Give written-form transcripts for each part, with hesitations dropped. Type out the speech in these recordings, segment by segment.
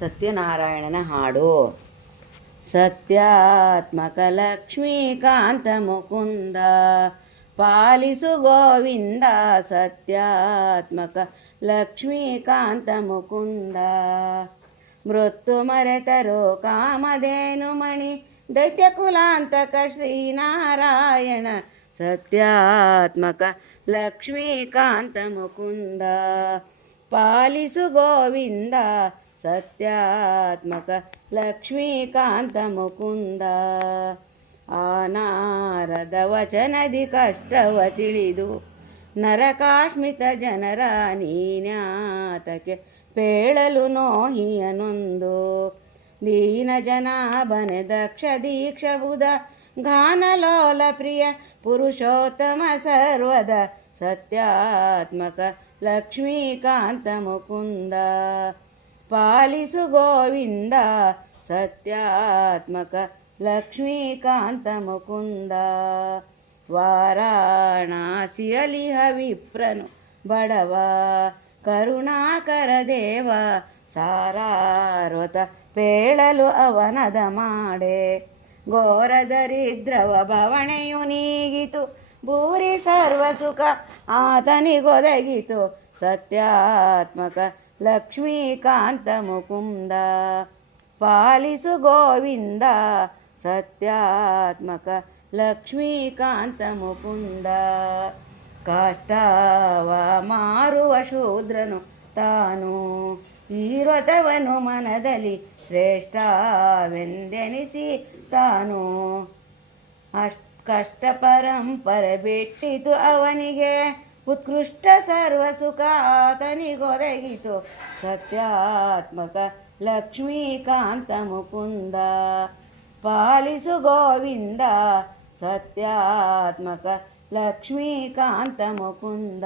ಸತ್ಯನಾರಾಯಣನ ಹಾಡು. ಸತ್ಯಾತ್ಮಕ ಲಕ್ಷ್ಮೀಕಾಂತ ಮುಕುಂದ ಪಾಲಿಸು ಗೋವಿಂದ. ಸತ್ಯಾತ್ಮಕ ಲಕ್ಷ್ಮೀಕಾಂತ ಮುಕುಂದ ಮೃತ್ಯು ಮರೆತರೋ ಕಾಮಧೇನು ಮಣಿ ದೈತ್ಯಕುಲಾಂತಕ ಶ್ರೀನಾರಾಯಣ. ಸತ್ಯಾತ್ಮಕ ಲಕ್ಷ್ಮೀಕಾಂತ ಮುಕುಂದ ಪಾಲಿಸು ಗೋವಿಂದ. ಸತ್ಯಾತ್ಮಕ ಲಕ್ಷ್ಮೀಕಾಂತ ಮುಕುಂದ ಆನಾರದ ವಚನದಿ ಕಷ್ಟವ ತಿಳಿದು ನರಕಾಶ್ಮಿತ ಜನರ ನೀನ್ಯಾತಕ್ಕೆ ಪೇಳಲು ನೋಹಿಯನೊಂದು. ದೀನ ಜನಾಭನೆ ದಕ್ಷ ದೀಕ್ಷ ಬುಧ ಗಾನಲೋಲ ಪ್ರಿಯ ಪುರುಷೋತ್ತಮ ಸರ್ವದ. ಸತ್ಯಾತ್ಮಕ ಲಕ್ಷ್ಮೀಕಾಂತ ಮುಕುಂದ ಪಾಲಿಸು ಗೋವಿಂದ. ಸತ್ಯಾತ್ಮಕ ಲಕ್ಷ್ಮೀಕಾಂತ ಮುಕುಂದ ವಾರಾಣಸಿಯಲಿಹ ವಿಪ್ರನು ಬಡವ ಕರುಣಾಕರ ದೇವ. ಸಾರಾರ್ವತ ಪೇಳಲು ಅವನದ ಮಾಡೆ ಘೋರ ದರಿದ್ರವ ಭವಣೆಯು ನೀಗಿತು. ಭೂರಿ ಸರ್ವ ಸುಖ ಆತನಿಗೊದಗಿತು. ಸತ್ಯಾತ್ಮಕ ಲಕ್ಷ್ಮೀಕಾಂತ ಮುಕುಂದ ಪಾಲಿಸು ಗೋವಿಂದ. ಸತ್ಯಾತ್ಮಕ ಲಕ್ಷ್ಮೀಕಾಂತ ಮುಕುಂದ ಕಾಷ್ಟವ ಮಾರುವ ಶೂದ್ರನು ತಾನು ಈ ವ್ರತವನು ಮನದಲ್ಲಿ ಶ್ರೇಷ್ಠವೆಂದೆನಿಸಿ ತಾನು ಕಷ್ಟ ಪರಂಪರೆ ಬಿಟ್ಟಿತು ಅವನಿಗೆ. ಉತ್ಕೃಷ್ಟ ಸರ್ವ ಸುಖ ಆತನಿಗೊದಗಿತು. ಸತ್ಯಾತ್ಮಕ ಲಕ್ಷ್ಮೀಕಾಂತ ಮುಕುಂದ ಪಾಲಿಸು ಗೋವಿಂದ. ಸತ್ಯಾತ್ಮಕ ಲಕ್ಷ್ಮೀಕಾಂತ ಮುಕುಂದ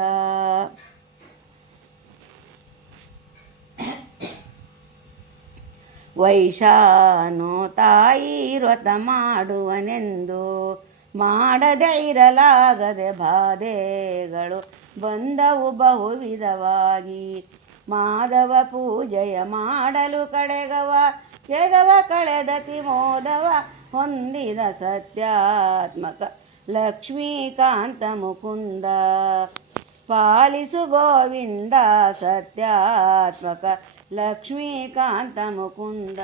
ವೈಶಾನು ತಾಯಿ ವ್ರತ ಮಾಡುವನೆಂದು ಮಾಡದೇ ಇರಲಾಗದೆ ಬಾಧೆಗಳು ಬಂದವು ಬಹುವಿಧವಾಗಿ. ಮಾಧವ ಪೂಜೆಯ ಮಾಡಲು ಕಡೆಗವ ಎದವ ಕಳೆದತಿ ಮೋದವ ಹೊಂದಿದ. ಸತ್ಯಾತ್ಮಕ ಲಕ್ಷ್ಮೀಕಾಂತ ಮುಕುಂದ ಪಾಲಿಸು ಗೋವಿಂದ. ಸತ್ಯಾತ್ಮಕ ಲಕ್ಷ್ಮೀಕಾಂತ ಮುಕುಂದ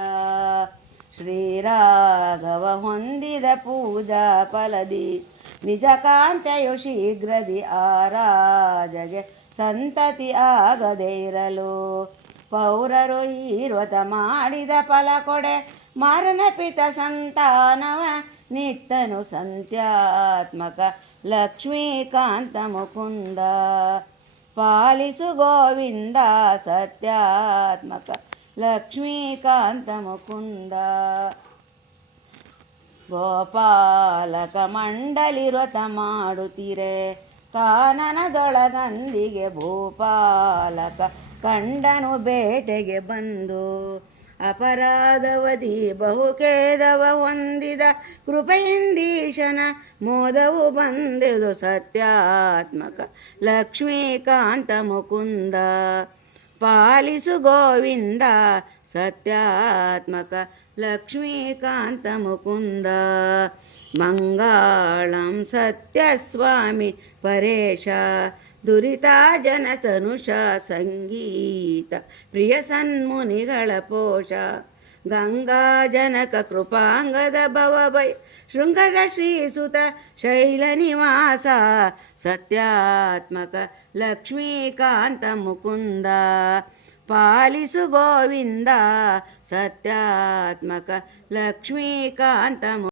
ಶ್ರೀರಾಘವ ಹೊಂದಿದ ಪೂಜಾ ಫಲದಿ ನಿಜ ಕಾಂತೆಯು ಶೀಘ್ರದಿ ಆರಾಜಗೆ ಸಂತತಿ ಆಗದೇ ಇರಲು. ಪೌರರು ಈ ವ್ರತ ಮಾಡಿದ ಫಲ ಕೊಡೆ ಮಾರನ ಪಿತ ಸಂತಾನವ ನಿತ್ತನು. ಸತ್ಯಾತ್ಮಕ ಲಕ್ಷ್ಮೀಕಾಂತ ಮುಕುಂದ ಪಾಲಿಸು ಗೋವಿಂದ. ಸತ್ಯಾತ್ಮಕ ಲಕ್ಷ್ಮೀಕಾಂತ ಮುಕುಂದ ಗೋಪಾಲಕ ಮಂಡಲಿ ವ್ರತ ಮಾಡುತ್ತೀರೆ ಕಾನನದೊಳಗಂದಿಗೆ ಭೂಪಾಲಕ ಕಂಡನು ಬೇಟೆಗೆ ಬಂದು. ಅಪರಾಧವಧಿ ಬಹುಖೇದವ ಹೊಂದಿದ ಕೃಪೆಯಿಂದೀಶನ ಮೋದವು ಬಂದುದು. ಸತ್ಯಾತ್ಮಕ ಲಕ್ಷ್ಮೀಕಾಂತ ಮುಕುಂದ ಪಾಲಿಸು ಗೋವಿಂದ. ಸತ್ಯಾತ್ಮಕ ಲಕ್ಷ್ಮೀಕಾಂತ ಮುಕುಂದ ಮಂಗಳಂ ಸತ್ಯಸ್ವಾಮಿ ಪರೇಶ ದುರಿತಾ ಜನತನುಷ ಸಂಗೀತ ಪ್ರಿಯ ಸನ್ಮುನಿಗಳ ಪೋಷ. ಗಂಗಾ ಜನಕ ಕೃಪಾಂಗದ ಭವಭೈ ಶೃಂಗದ ಶ್ರೀಸುತ ಶೈಲ ನಿವಾಸ. ಸತ್ಯಾತ್ಮಕ ಲಕ್ಷ್ಮೀಕಾಂತ ಮುಕುಂದ ಪಾಲಿಸು ಗೋವಿಂದ. ಸತ್ಯಾತ್ಮಕ ಲಕ್ಷ್ಮೀಕಾಂತ